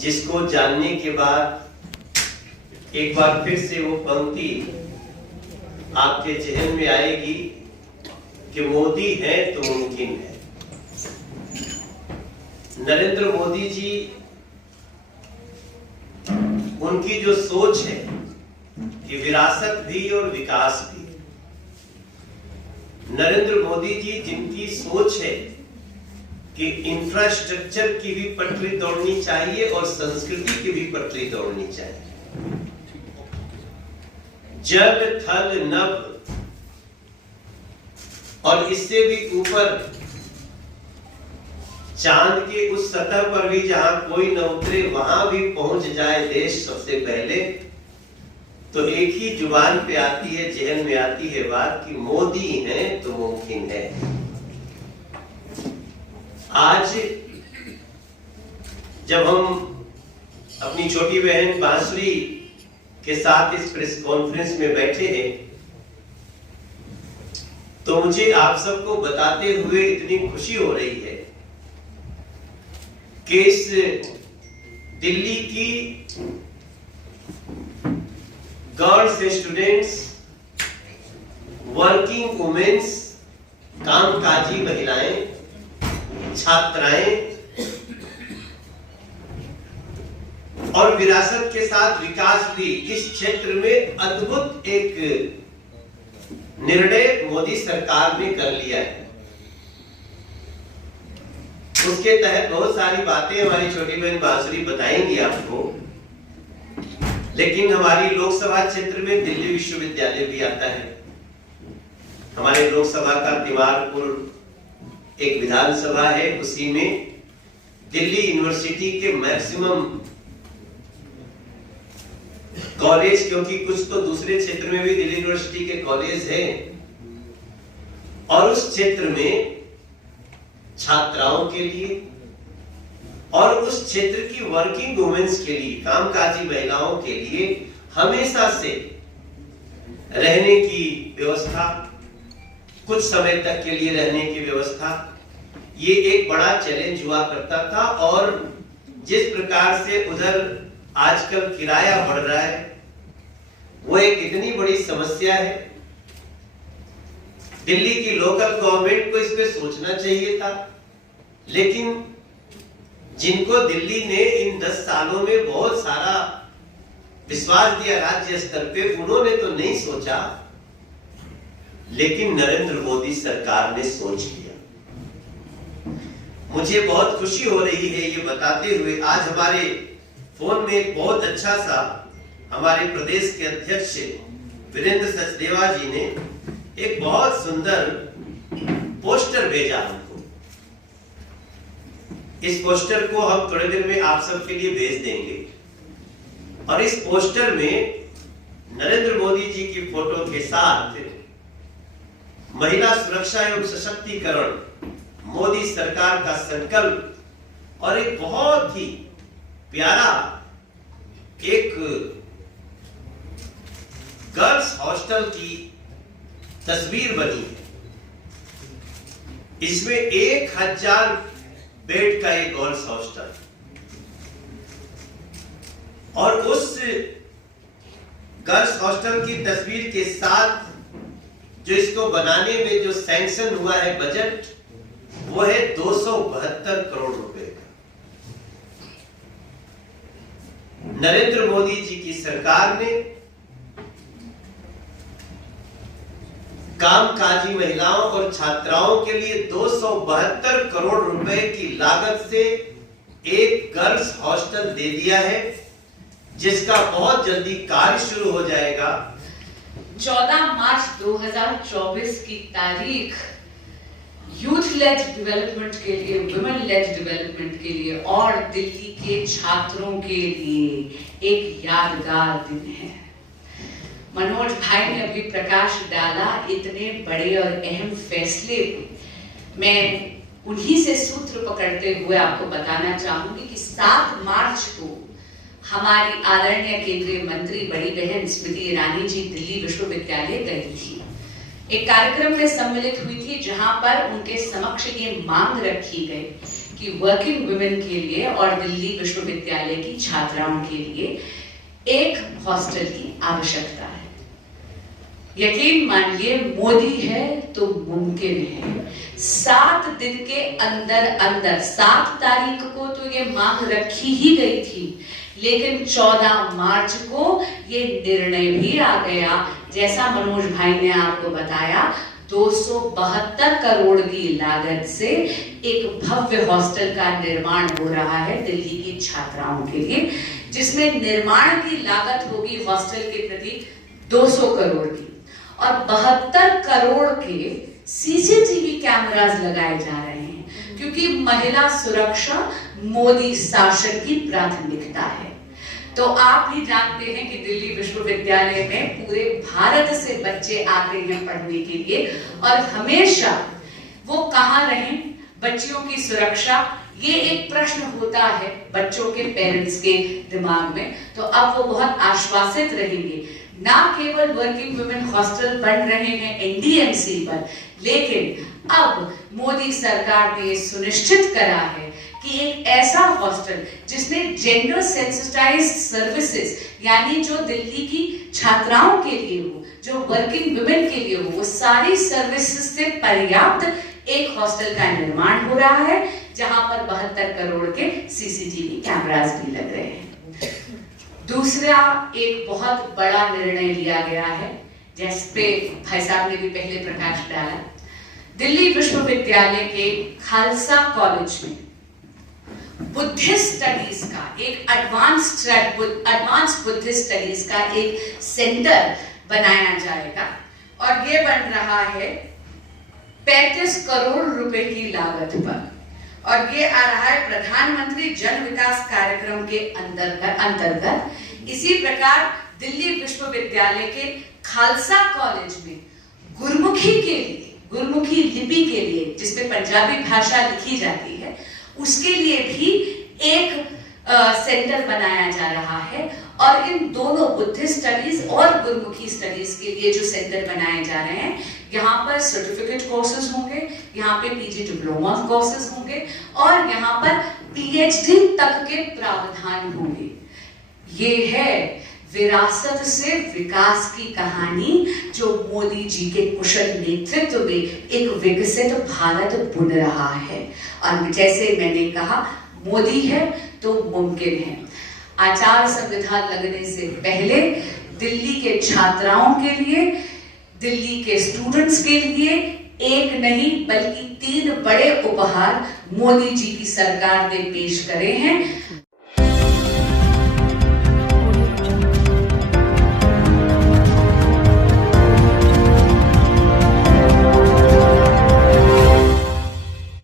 जिसको जानने के बाद एक बार फिर से वो पंक्ति आपके जहन में आएगी कि मोदी है तो मुमकिन है। नरेंद्र मोदी जी, उनकी जो सोच है कि विरासत भी और विकास भी। नरेंद्र मोदी जी जिनकी सोच है कि इंफ्रास्ट्रक्चर की भी पटरी दौड़नी चाहिए और संस्कृति की भी पटरी दौड़नी चाहिए। जल थल नभ और इससे भी ऊपर चांद के उस सतह पर भी जहां कोई न उतरे वहां भी पहुंच जाए देश सबसे पहले, तो एक ही जुबान पे आती है, जहन में आती है बात कि मोदी है तो मुमकिन है। आज जब हम अपनी छोटी बहन बांसुरी के साथ इस प्रेस कॉन्फ्रेंस में बैठे हैं, तो मुझे आप सबको बताते हुए इतनी खुशी हो रही है कि इस दिल्ली की गर्ल्स स्टूडेंट्स, वर्किंग वुमेन्स, कामकाजी महिलाएं, छात्राएं और विरासत के साथ विकास भी, इस क्षेत्र में अद्भुत एक निर्णय मोदी सरकार ने कर लिया है। उसके तहत बहुत सारी बातें हमारी छोटी बहन बांसुरी बताएंगी आपको, लेकिन हमारी लोकसभा क्षेत्र में दिल्ली विश्वविद्यालय भी आता है। हमारे लोकसभा का तिमारपुर एक विधानसभा है, उसी में दिल्ली यूनिवर्सिटी के मैक्सिमम कॉलेज, क्योंकि कुछ तो दूसरे क्षेत्र में भी दिल्ली यूनिवर्सिटी के कॉलेज हैं, और उस क्षेत्र में छात्राओं के लिए और उस क्षेत्र की वर्किंग वुमेन्स के लिए, कामकाजी महिलाओं के लिए हमेशा से रहने की व्यवस्था, कुछ समय तक के लिए रहने की व्यवस्था, ये एक बड़ा चैलेंज हुआ करता था। और जिस प्रकार से उधर आजकल किराया बढ़ रहा है, वो एक इतनी बड़ी समस्या है। दिल्ली की लोकल गवर्नमेंट को इस पे सोचना चाहिए था, लेकिन जिनको दिल्ली ने इन 10 सालों में बहुत सारा विश्वास दिया राज्य स्तर पे, उन्होंने तो नहीं सोचा, लेकिन नरेंद्र मोदी सरकार ने सोच लिया। मुझे बहुत खुशी हो रही है ये बताते हुए। आज हमारे फोन में एक बहुत अच्छा सा हमारे प्रदेश के अध्यक्ष वीरेंद्र सचदेवा जी ने एक बहुत सुंदर पोस्टर भेजा हमको। इस पोस्टर को हम थोड़ी देर में आप सबके लिए भेज देंगे, और इस पोस्टर में नरेंद्र मोदी जी की फोटो के साथ महिला सुरक्षा एवं सशक्तिकरण, मोदी सरकार का संकल्प, और एक बहुत ही प्यारा एक गर्ल्स हॉस्टल की तस्वीर बनी है। इसमें 1000 बेड का एक गर्ल्स हॉस्टल, और उस गर्ल्स हॉस्टल की तस्वीर के साथ जो इसको बनाने में जो सैंक्शन हुआ है बजट, वो है 272 करोड़ रुपए का। नरेंद्र मोदी जी की सरकार ने कामकाजी महिलाओं और छात्राओं के लिए 272 करोड़ रुपए की लागत से एक गर्ल्स हॉस्टल दे दिया है, जिसका बहुत जल्दी कार्य शुरू हो जाएगा। 14 मार्च 2024 की तारीख यूथ लेड डेवलपमेंट के लिए, वुमेन लेड डेवलपमेंट के लिए और दिल्ली के छात्रों के लिए एक यादगार दिन है। मनोज भाई ने अभी प्रकाश डाला इतने बड़े और अहम फैसले पे। मैं उन्हीं से सूत्र पकड़ते हुए आपको बताना चाहूंगी कि 7 मार्च को हमारी आदरणीय केंद्रीय मंत्री बड़ी बहन स्मृति ईरानी जी दिल्ली विश्वविद्यालय गई थी। एक कार्यक्रम में सम्मिलित हुई थी, जहां पर उनके समक्ष ये मांग रखी गई कि वर्किंग वुमेन के लिए और दिल्ली विश्वविद्यालय की छात्राओं के लिए एक हॉस्टल की आवश्यकता है। यकीन मानिए, मोदी है तो मुमकिन है। 7 दिन के अंदर अंदर 7 तारीख को तो ये मांग रखी ही गई थी, लेकिन 14 मार्च को ये निर्णय भी आ गया। जैसा मनोज भाई ने आपको बताया, 272 करोड़ की लागत से एक भव्य हॉस्टल का निर्माण हो रहा है दिल्ली की छात्राओं के लिए, जिसमें निर्माण की लागत होगी हॉस्टल के प्रति 200 करोड़ की, और 72 करोड़ के सीसीटीवी कैमरास लगाए जा रहे हैं, क्योंकि महिला सुरक्षा मोदी शासन की प्राथमिकता है। तो आप भी जानते हैं कि दिल्ली विश्वविद्यालय में पूरे भारत से बच्चे आते हैं पढ़ने के लिए, और हमेशा वो कहाँ रहें, बच्चियों की सुरक्षा, ये एक प्रश्न होता है बच्चों के पेरेंट्स के दिमाग में। तो अब वो बहुत आश्वासित रहेंगे। ना केवल वर्किंग वुमेन हॉस्टल बन रहे हैं एनडीएमसी पर, लेकिन अब मोदी सरकार ने सुनिश्चित करा है कि एक ऐसा हॉस्टल जिसमें जेंडर सेंसिटाइज्ड सर्विसेज, यानी जो दिल्ली की छात्राओं के लिए हो, जो वर्किंग वुमेन के लिए हो, वो सारी सर्विसेज से पर्याप्त एक हॉस्टल का निर्माण हो रहा है, जहां पर 72 करोड़ के सीसीटीवी कैमरास भी लग रहे हैं। दूसरा एक बहुत बड़ा निर्णय लिया गया है, जिस पे भाई साहब ने भी पहले प्रकाश डाला। दिल्ली विश्वविद्यालय के खालसा कॉलेज में बुद्धिस्ट स्टडीज का एक एडवांस बुद्धिस्ट स्टडीज का एक सेंटर बनाया जाएगा, और ये बन रहा है 35 करोड़ रुपए की लागत पर, और ये आ रहा है प्रधानमंत्री जन विकास कार्यक्रम के अंतर्गत। इसी प्रकार दिल्ली विश्वविद्यालय के खालसा कॉलेज में गुरमुखी के लिए, गुरमुखी लिपि के लिए, जिसमें पंजाबी भाषा लिखी जाती है, उसके लिए भी एक सेंटर बनाया जा रहा है। और इन दोनों बुद्धिस्ट स्टडीज और गुरमुखी स्टडीज के लिए जो सेंटर बनाए जा रहे हैं, यहाँ पर सर्टिफिकेट कोर्सेज होंगे, यहाँ पे पीजी डिप्लोमा कोर्सेज होंगे, और यहाँ पर पीएचडी तक के प्रावधान होंगे। ये है विरासत से विकास की कहानी, जो मोदी जी के कुशल नेतृत्व में एक विकसित भारत बुन रहा है। और जैसे मैंने कहा, मोदी है तो मुमकिन है। आचार संविधान लगने से पहले दिल्ली के छात्राओं के लिए, दिल्ली के स्टूडेंट्स के लिए एक नहीं बल्कि 3 बड़े उपहार मोदी जी की सरकार ने पेश करे हैं।